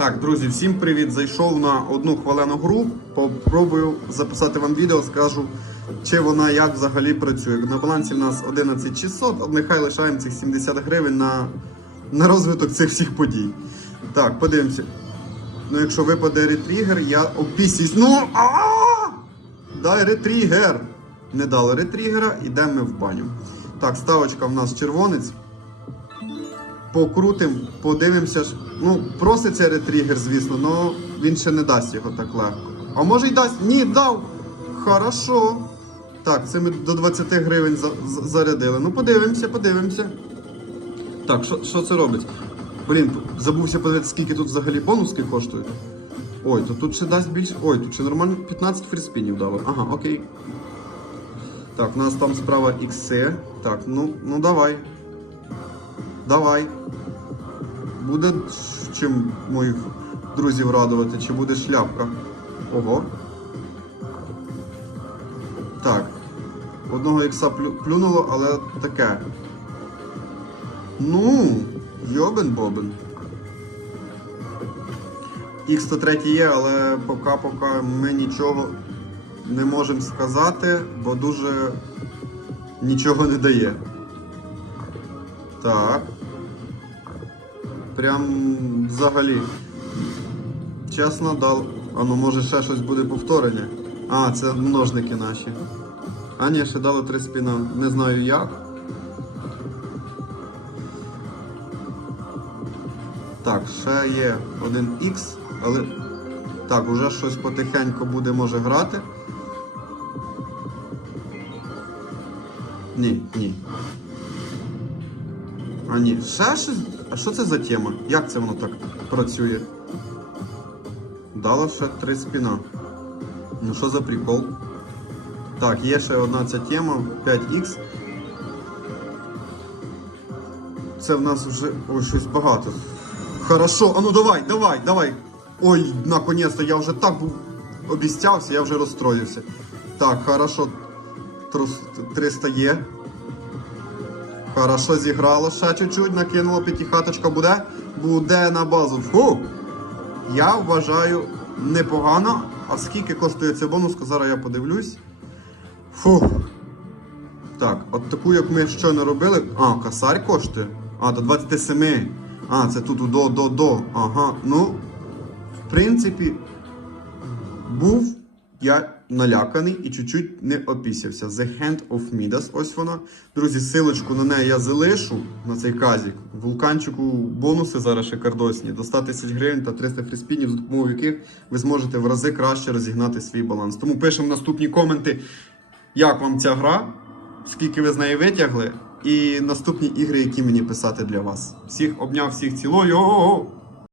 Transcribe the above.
Так, друзі, всім привіт! Зайшов на одну хвалену гру. Попробую записати вам відео, скажу, чи вона як взагалі працює. На балансі в нас 11600, от нехай лишаємо цих 70 гривень на, на розвиток цих всіх подій. Так, подивимося. Ну, якщо випаде ретрігер, я опісюсь. Ну! а Дай ретрігер! Не дали ретрігера, йдемо ми в баню. Так, ставочка в нас червонець покрутим, подивимося. Ну, проситься ретригер, звісно, але він ще не дасть його так легко. А може й дасть? Ні, дав! Хорошо. Так, це ми до 20 гривень за- за- зарядили. Ну, подивимося, подивимося. Так, що, це робить? Блін, забувся подивитися, скільки тут взагалі бонуски коштують. Ой, то тут ще дасть більше. Ой, тут ще нормально 15 фріспінів дали. Ага, окей. Так, у нас там справа ікси. Так, ну, ну давай. Давай. Буде чим моїх друзів радувати, чи буде шляпка. Ого. Так. Одного ікса плю- плюнуло, але таке. Ну, йобен-бобен. Х103 є, але поки-поки ми нічого не можемо сказати, бо дуже нічого не дає. Так. Прям взагалі. Чесно дав. А ну може ще щось буде повторення. А, це множники наші. А ні, ще дали три спіна. Не знаю як. Так, ще є один X, але. Так, уже щось потихеньку буде може грати. Ні, ні. А ні, ще. А що це за тема? Як це воно так працює? Дало ще три спіна. Ну що за прикол? Так, є ще одна ця тема 5X. Це в нас вже. Ой, щось багато. Хорошо, а ну давай, давай, давай. Ой, наконець-то я вже так був обіцявся, я вже розстроївся. Так, хорошо. 300 є. Хорошо зіграло, ще чуть-чуть накинуло, п'ятихаточка буде. Буде на базу. Фу! Я вважаю непогано. А скільки коштує цей бонус, зараз я подивлюсь. Фу. Так, от таку, як ми щойно робили. А, косарь коштує. А, до 27. А, це тут до, до, до. Ага. Ну, в принципі, був я наляканий і чуть-чуть не опісявся. The Hand of Midas, ось вона. Друзі, силочку на неї я залишу на цей казік. Вулканчику бонуси зараз шикардосні. До 100 тисяч гривень та 300 фріспінів, з допомогою яких ви зможете в рази краще розігнати свій баланс. Тому пишемо наступні коменти, як вам ця гра, скільки ви з неї витягли, і наступні ігри, які мені писати для вас. Всіх обняв, всіх цілою.